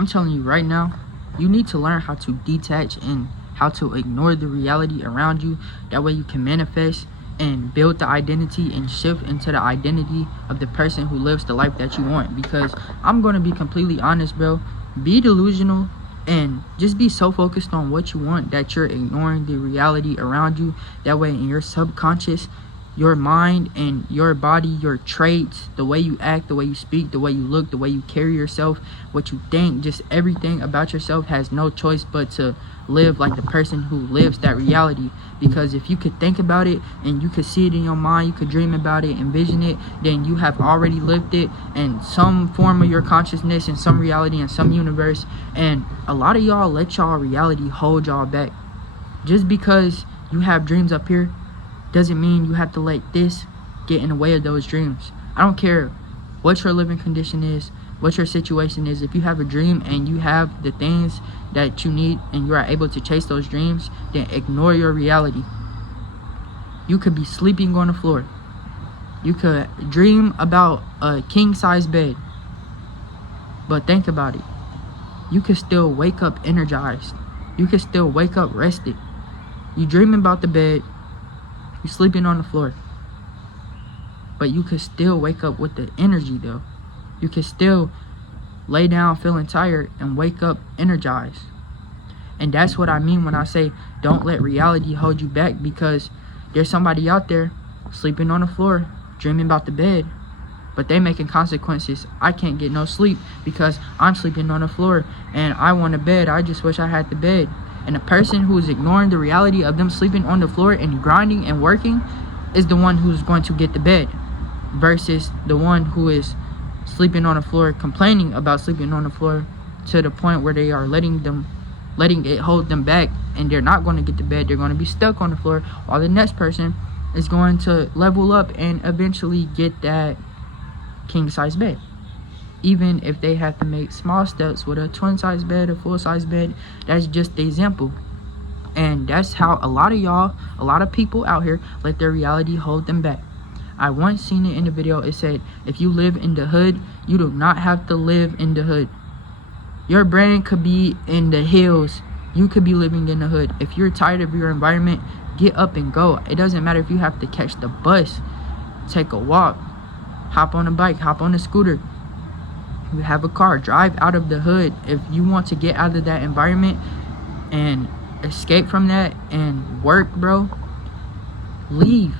I'm telling you right now, you need to learn how to detach and how to ignore the reality around you. That way you can manifest and build the identity and shift into the identity of the person who lives the life that you want. Because I'm going to be completely honest, bro. Be delusional and just be so focused on what you want that you're ignoring the reality around you. That way in your subconscious, your mind and your body, your traits, the way you act, the way you speak, the way you look, the way you carry yourself, what you think, just everything about yourself has no choice but to live like the person who lives that reality. Because if you could think about it and you could see it in your mind, you could dream about it, envision it, then you have already lived it in some form of your consciousness, in some reality, in some universe. And a lot of y'all let y'all reality hold y'all back. Just because you have dreams up here doesn't mean you have to let this get in the way of those dreams. I don't care what your living condition is, what your situation is. If you have a dream and you have the things that you need and you are able to chase those dreams, then ignore your reality. You could be sleeping on the floor. You could dream about a king-size bed. But think about it. You could still wake up energized. You could still wake up rested. You dreaming about the bed. You sleeping on the floor. But you could still wake up with the energy though. You could still lay down feeling tired and wake up energized. And that's what I mean when I say don't let reality hold you back, because there's somebody out there sleeping on the floor, dreaming about the bed, but they making consequences. I can't get no sleep because I'm sleeping on the floor and I want a bed. I just wish I had the bed. And the person who is ignoring the reality of them sleeping on the floor and grinding and working is the one who's going to get the bed, versus the one who is sleeping on the floor, complaining about sleeping on the floor to the point where they are letting it hold them back, and they're not going to get the bed. They're going to be stuck on the floor, while the next person is going to level up and eventually get that king-size bed. Even if they have to make small steps with a twin-size bed, a full-size bed, that's just the example. And that's how a lot of people out here let their reality hold them back. I once seen it in a video. It said, if you live in the hood, you do not have to live in the hood. Your brain could be in the hills. You could be living in the hood. If you're tired of your environment, get up and go. It doesn't matter if you have to catch the bus, take a walk, hop on a bike, hop on a scooter. You have a car, drive out of the hood. If you want to get out of that environment and escape from that and work, bro, leave.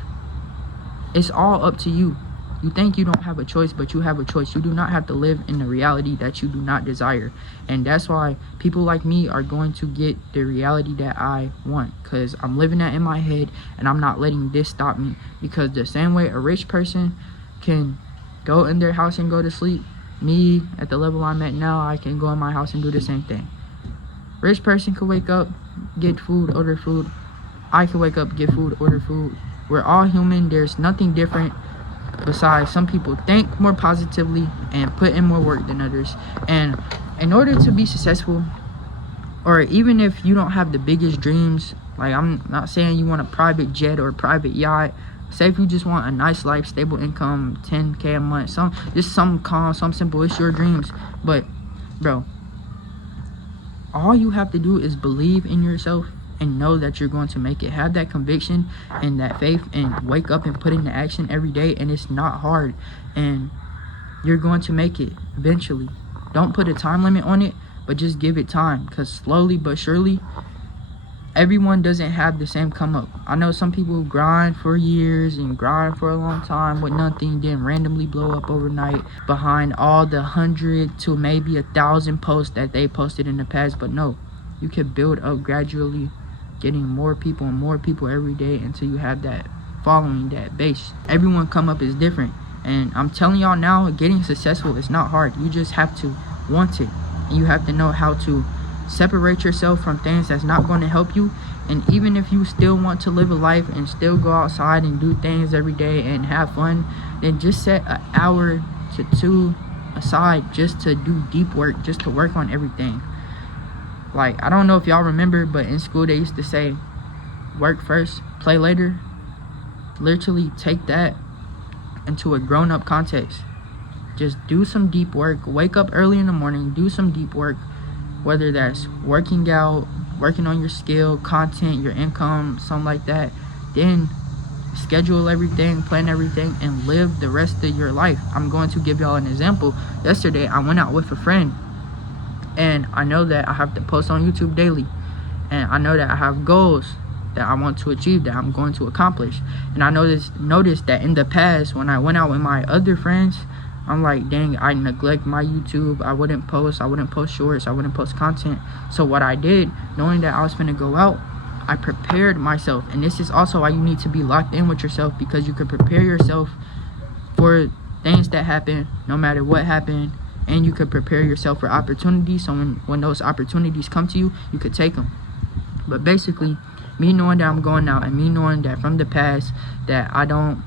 It's all up to you. You think you don't have a choice, but you have a choice. You do not have to live in the reality that you do not desire. And that's why people like me are going to get the reality that I want, because I'm living that in my head and I'm not letting this stop me. Because the same way a rich person can go in their house and go to sleep, me at the level I'm at now, I can go in my house and do the same thing. Rich person could wake up, get food, order food. I can wake up, get food, order food. We're all human. There's nothing different, besides some people think more positively and put in more work than others. And in order to be successful, or even if you don't have the biggest dreams, like I'm not saying you want a private jet or a private yacht. Say if you just want a nice life, stable income, 10K a month, just some calm, some simple. It's your dreams. But bro, all you have to do is believe in yourself and know that you're going to make it. Have that conviction and that faith, and wake up and put into action every day. And it's not hard, and you're going to make it eventually. Don't put a time limit on it, but just give it time, because slowly but surely, everyone doesn't have the same come up. I know some people who grind for years and grind for a long time with nothing, then randomly blow up overnight behind all the 100 to maybe 1,000 posts that they posted in the past. But no, you can build up gradually, getting more people and more people every day until you have that following, that base. Everyone come up is different, and I'm telling y'all now, getting successful is not hard. You just have to want it, and you have to know how to separate yourself from things that's not going to help you. And even if you still want to live a life and still go outside and do things every day and have fun, then just set an hour to 2 aside just to do deep work, just to work on everything. Like, I don't know if y'all remember, but in school they used to say, work first, play later. Literally take that into a grown-up context. just do some deep work. Wake up early in the morning, do some deep work, whether that's working out, working on your skill, content, your income, something like that. Then schedule everything, plan everything, and live the rest of your life. I'm going to give y'all an example. Yesterday I went out with a friend, and I know that I have to post on YouTube daily, and I know that I have goals that I want to achieve, that I'm going to accomplish. And I noticed that in the past, when I went out with my other friends, I'm like, dang, I neglect my YouTube. I wouldn't post shorts, I wouldn't post content. So what I did, knowing that I was gonna go out, I prepared myself. And this is also why you need to be locked in with yourself, because you can prepare yourself for things that happen, no matter what happened. And you could prepare yourself for opportunities, so when those opportunities come to you, you could take them. But basically, me knowing that I'm going out, and me knowing that from the past that I don't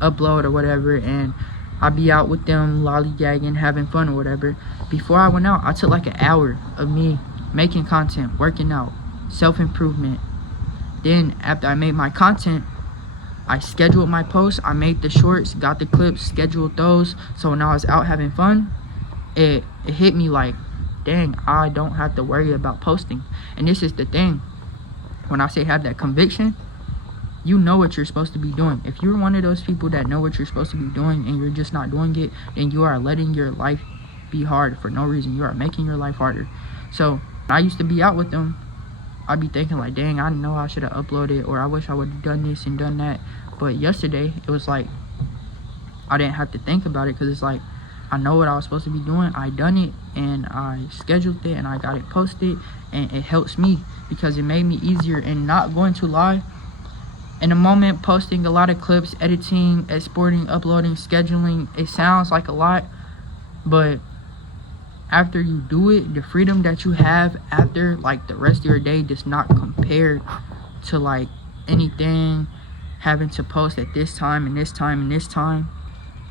upload or whatever, and I be out with them lollygagging, having fun or whatever, before I went out, I took like an hour of me making content, working out, self-improvement. Then after I made my content, I scheduled my posts, I made the shorts, got the clips, scheduled those. So when I was out having fun, it hit me like, dang, I don't have to worry about posting. And this is the thing, when I say have that conviction, you know what you're supposed to be doing. If you're one of those people that know what you're supposed to be doing and you're just not doing it, then you are letting your life be hard for no reason. You are making your life harder. So when I used to be out with them, I'd be thinking like, dang, I know I should have uploaded, or I wish I would have done this and done that. But yesterday, it was like, I didn't have to think about it, because it's like, I know what I was supposed to be doing, I done it, and I scheduled it, and I got it posted, and it helps me because it made me easier. And not going to lie, in the moment, posting a lot of clips, editing, exporting, uploading, scheduling, it sounds like a lot, but after you do it, the freedom that you have after, like, the rest of your day does not compare to like anything having to post at this time and this time and this time.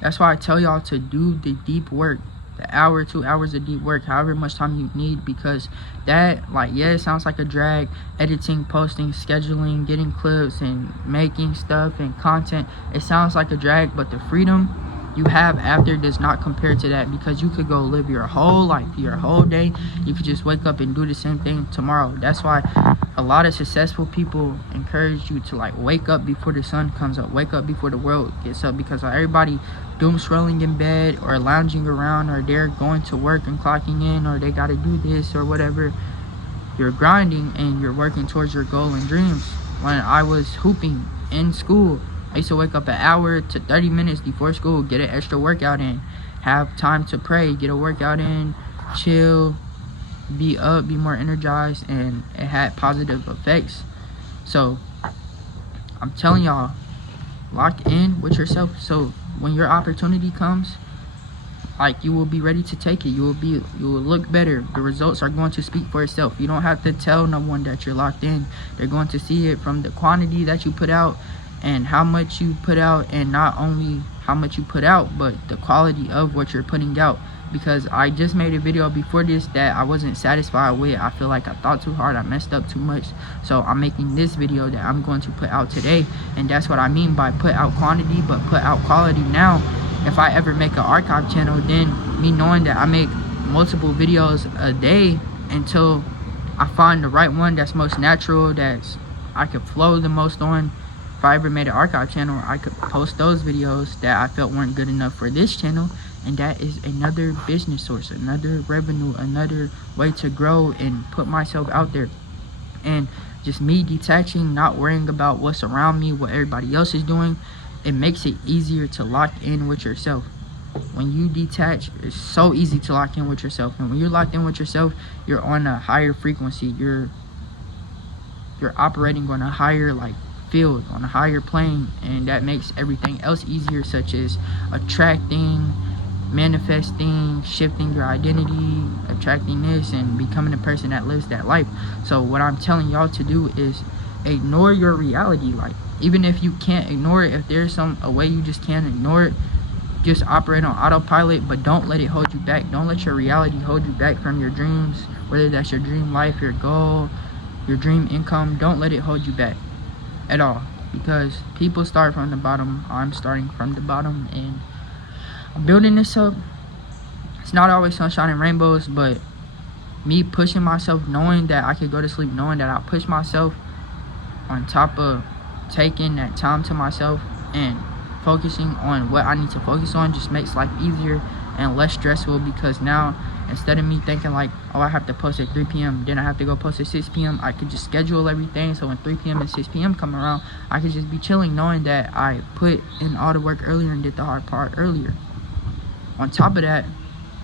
That's why I tell y'all to do the deep work, the hour, 2 hours of deep work, however much time you need, because that, like, yeah, it sounds like a drag, editing, posting, scheduling, getting clips and making stuff and content, it sounds like a drag, but the freedom you have after does not compare to that, because you could go live your whole life, your whole day, you could just wake up and do the same thing tomorrow. That's why a lot of successful people encourage you to, like, wake up before the sun comes up, wake up before the world gets up, because everybody doom scrolling in bed or lounging around, or they're going to work and clocking in, or they got to do this or whatever. You're grinding and you're working towards your goal and dreams. When I was hooping in school, I used to wake up an hour to 30 minutes before school, get an extra workout in, have time to pray, get a workout in, chill, be up, be more energized, and it had positive effects. So I'm telling y'all, lock in with yourself, so when your opportunity comes, like, you will be ready to take it. You will look better. The results are going to speak for itself. You don't have to tell no one that you're locked in. They're going to see it from the quantity that you put out and how much you put out, and not only how much you put out, but the quality of what you're putting out. Because I just made a video before this that I wasn't satisfied with. I feel like I thought too hard, I messed up too much, so I'm making this video that I'm going to put out today. And that's what I mean by put out quantity but put out quality. Now if I ever make an archive channel, then me knowing that I make multiple videos a day until I find the right one that's most natural, that's I could flow the most on. If I ever made an archive channel, I could post those videos that I felt weren't good enough for this channel, and that is another business source, another revenue, another way to grow and put myself out there. And just me detaching, not worrying about what's around me, what everybody else is doing, it makes it easier to lock in with yourself. When you detach, it's so easy to lock in with yourself. And when you're locked in with yourself, you're on a higher frequency. You're operating on a higher, like, field, on a higher plane, and that makes everything else easier, such as attracting, manifesting, shifting your identity, attracting this, and becoming a person that lives that life. So what I'm telling y'all to do is ignore your reality. Like, even if you can't ignore it, if there's a way you just can't ignore it, just operate on autopilot, but don't let it hold you back. Don't let your reality hold you back from your dreams, whether that's your dream life, your goal, your dream income. Don't let it hold you back at all, because people start from the bottom. I'm starting from the bottom, and I'm building this up It's not always sunshine and rainbows, but me pushing myself, knowing that I could go to sleep, knowing that I push myself, on top of taking that time to myself and focusing on what I need to focus on, just makes life easier and less stressful. Because now, instead of me thinking like, oh, I have to post at 3 p.m., then I have to go post at 6 p.m., I could just schedule everything so when 3 p.m. and 6 p.m. come around, I could just be chilling, knowing that I put in all the work earlier and did the hard part earlier. On top of that,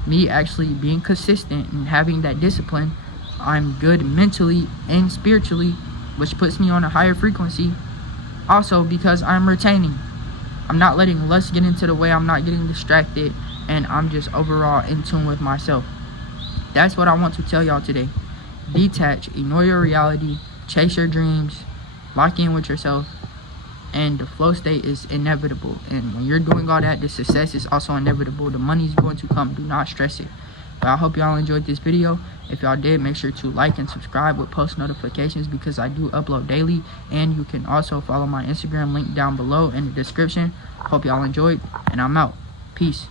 me actually being consistent and having that discipline, I'm good mentally and spiritually, which puts me on a higher frequency. Also, because I'm retaining, I'm not letting lust get into the way, I'm not getting distracted, and I'm just overall in tune with myself. That's what I want to tell y'all today. Detach, ignore your reality, chase your dreams, lock in with yourself, and the flow state is inevitable. And when you're doing all that, the success is also inevitable. The money is going to come. Do not stress it. But I hope y'all enjoyed this video. If y'all did, make sure to like and subscribe with post notifications, because I do upload daily. And you can also follow my Instagram link down below in the description. Hope y'all enjoyed, and I'm out. Peace.